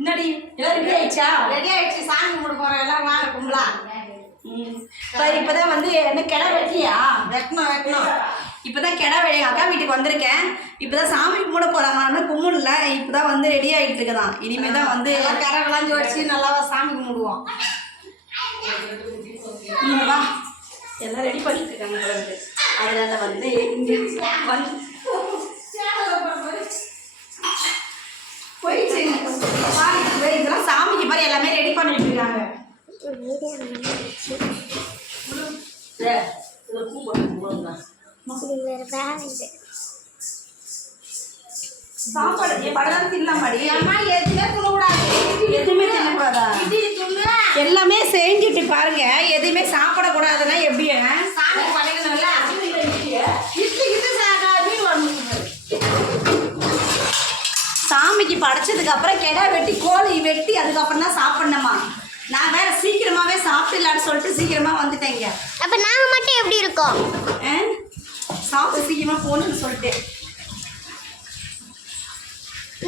என்னடி எல்லாம் ரெடி ஆயிடுச்சா? ரெடி ஆயிடுச்சு. சாமி கும்பிட போகிறோம் எல்லாம் வாங்க கும்பலா. இப்போதான் வந்து என்ன கிடா வெட்டியா? வைக்கணும். இப்போதான் கிடா வெடி அக்கா வீட்டுக்கு வந்திருக்கேன். இப்போதான் சாமி கும்பிட போகிறாங்களான்னு கும்பிடல. இப்போதான் வந்து ரெடி ஆகிட்டு இருக்குதான். இனிமேல் தான் வந்து கரை விளாஞ்சி வச்சு நல்லா சாமி கும்பிடுவோம். வா எல்லாம் ரெடி பண்ணிட்டு இருக்காங்க. அதில் வந்து இங்கே வந்து போயிடுச்சு. இதெல்லாம் சாமிக்கு மாதிரி எல்லாமே ரெடி பண்ணிட்டு இருக்காங்க. சாப்பாடு படம் தின்னமாடி அம்மா எதுவுமே தின்னக்கூடாது. எதுவுமே தின்னக்கூடாதா? எல்லாமே செஞ்சுட்டு பாருங்க. எதுவுமே சாப்பிடக்கூடாதுன்னா எப்படி சாமி படைக்கணும்ல. சாமிக்கு படைச்சதுக்கு அப்புறம் கெடா வெட்டி கோழி வெட்டி அதுக்கப்புறம் தான் சாப்பிடணுமா? நான் வேற சீக்கிரமாவே சாப்பிடலான்னு சொல்லிட்டு சீக்கிரமா வந்துட்டேங்க. அப்ப நாங்க மட்டும் எப்படி இருக்கோம்? சாப்பிட்டு சீக்கிரமா போகணும்னு சொல்லிட்டு.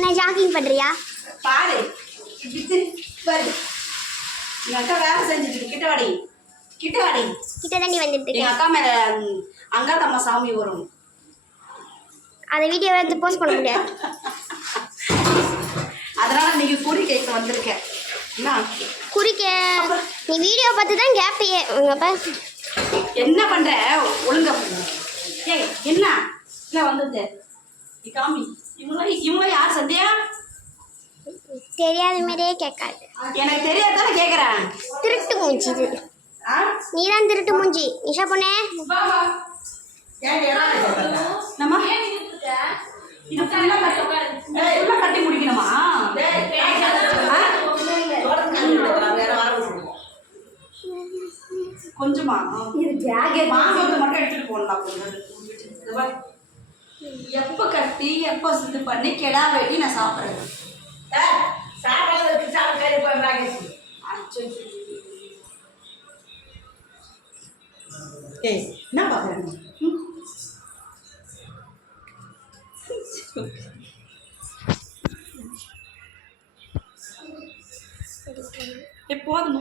நான் ஜாகிங் பண்றியா? பாரு பாரு எங்க அக்கா வேலை செஞ்சுட்டு கிட்ட வாடி கிட்ட தாண்டி வந்துட்டு எங்க அக்கா மேல அங்காளம்மா சாமி வரும். அதை வீடியோ எடுத்து போஸ்ட் பண்ண முடியாது. அதனால நீங்க கூறி கேட்க வந்திருக்கேன். குறிக்க நீ வீடியோ பார்த்து தான் கேப்பியே. என்ன பண்ற ஒழுங்கா ஏய் என்ன இல்லை வந்தது காமி. இவங்க யார் சந்தியா? தெரியாத மாதிரியே கேட்காது. எனக்கு தெரியாதானே கேட்குறேன். திருட்டு மூஞ்சி இது. நீ தான் திருட்டு மூஞ்சி. நிஷா பொண்ணே நம்ம இது ஃபுல்லாக கட்டி முடிக்கணுமா? கொஞ்சமா இது பேகே வாங்க மட்டும் எடுத்துட்டு போடலாம். எப்போ கட்டி எப்போ இது பண்ணி கெடா வெட்டி நான் சாப்பிட்றேன். ஏய் என்ன பார்க்குறேன்? போதும்